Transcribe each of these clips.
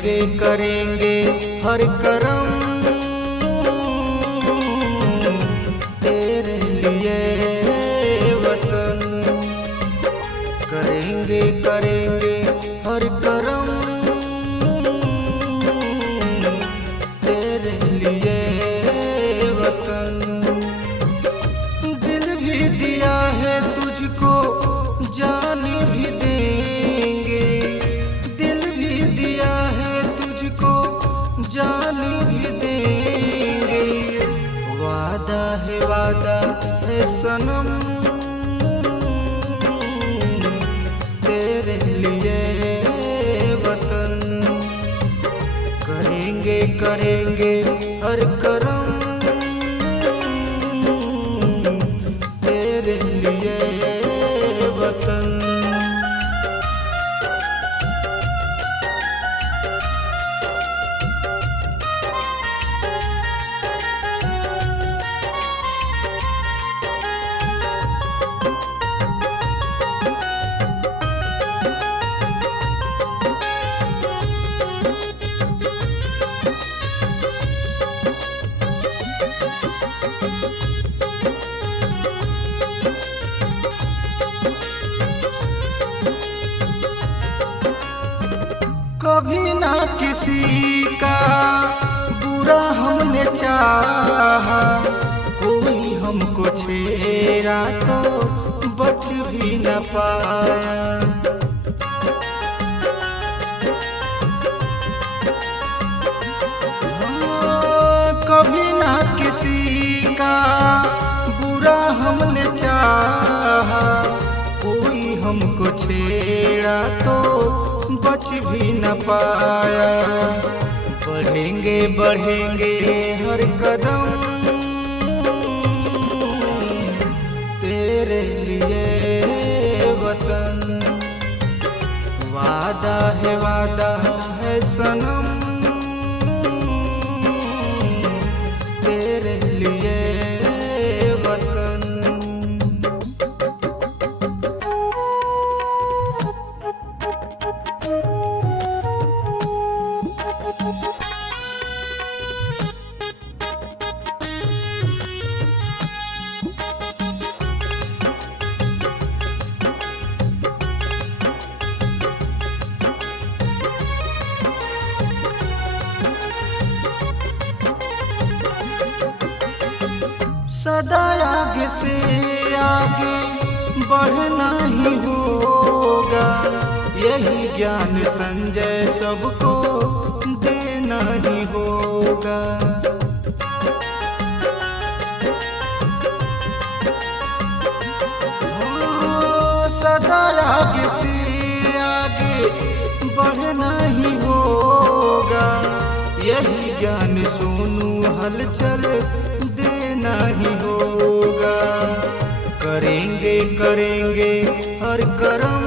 करेंगे करेंगे हर करम तेरे लिए वतन। करेंगे करेंगे हर करम तेरे लिए वतन। दिल भी दिया है तुझको जान भी देंगे, दिल भी दिया है तुझको जान भी देंगे। वादा है सनम तेरे लिए वतन। करेंगे करेंगे हर करम तेरे लिए वतन। कभी ना किसी का बुरा हमने चाहा, कोई हमको छेड़ा तो बच भी न पाया। कभी ना किसी का बुरा हमने चाहा, कोई हमको छेड़ा तो बच भी न पाया। बढ़ेंगे बढ़ेंगे हर कदम तेरे लिए वतन। वादा है सनम तेरे लिए वतन। सदा आगे से आगे बढ़ना ही होगा, यही ज्ञान संजय सबको देना ही होगा। सदा आगे से आगे बढ़ना ही होगा, यही ज्ञान सोनू हलचल देना ही होगा। करेंगे करेंगे हर करम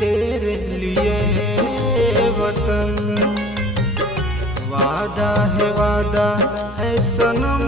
तेरे लिए वतन। वादा है सनम